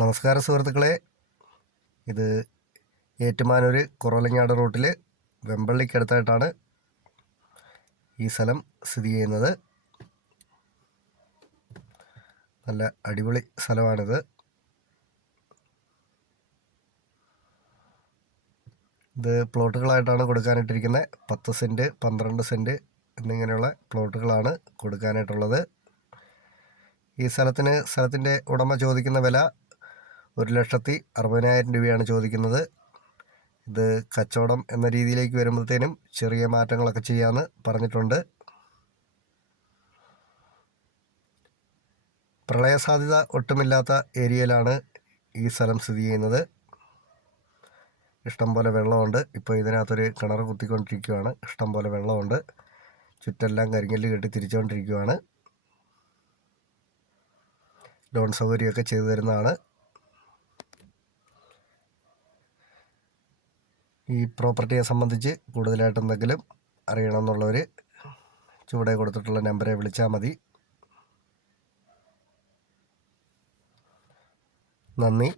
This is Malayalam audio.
നമസ്കാരം സുഹൃത്തുക്കളെ. ഇത് ഏറ്റുമാനൂർ കുറവലങ്ങാട് റൂട്ടിൽ വെമ്പള്ളിക്കടുത്തായിട്ടാണ് ഈ സ്ഥലം സ്ഥിതി ചെയ്യുന്നത്. നല്ല അടിപൊളി സ്ഥലമാണിത്. ഇത് പ്ലോട്ടുകളായിട്ടാണ് കൊടുക്കാനായിട്ടിരിക്കുന്നത്. 10 സെൻറ്റ്, 12 സെൻറ്റ് എന്നിങ്ങനെയുള്ള പ്ലോട്ടുകളാണ് കൊടുക്കാനായിട്ടുള്ളത്. ഈ സ്ഥലത്തിൻ്റെ ഉടമ ചോദിക്കുന്ന വില 1,60,60,000 രൂപയാണ് ചോദിക്കുന്നത്. ഇത് കച്ചവടം എന്ന രീതിയിലേക്ക് വരുമ്പോഴത്തേനും ചെറിയ മാറ്റങ്ങളൊക്കെ ചെയ്യാമെന്ന് പറഞ്ഞിട്ടുണ്ട്. പ്രളയസാധ്യത ഒട്ടുമില്ലാത്ത ഏരിയയിലാണ് ഈ സ്ഥലം സ്ഥിതി ചെയ്യുന്നത്. ഇഷ്ടം പോലെ വെള്ളമുണ്ട്. ഇപ്പോൾ ഇതിനകത്തൊരു കിണർ കുത്തിക്കൊണ്ടിരിക്കുകയാണ്. ഇഷ്ടം പോലെ വെള്ളമുണ്ട്. ചുറ്റെല്ലാം കരിങ്കല്ല് കെട്ടി തിരിച്ചുകൊണ്ടിരിക്കുകയാണ്. ലോൺ സൗകര്യമൊക്കെ ചെയ്തു തരുന്നതാണ്. ഈ പ്രോപ്പർട്ടിയെ സംബന്ധിച്ച് കൂടുതലായിട്ട് എന്തെങ്കിലും അറിയണമെന്നുള്ളവർ ചുവടെ കൊടുത്തിട്ടുള്ള നമ്പറെ വിളിച്ചാൽ മതി. നന്ദി.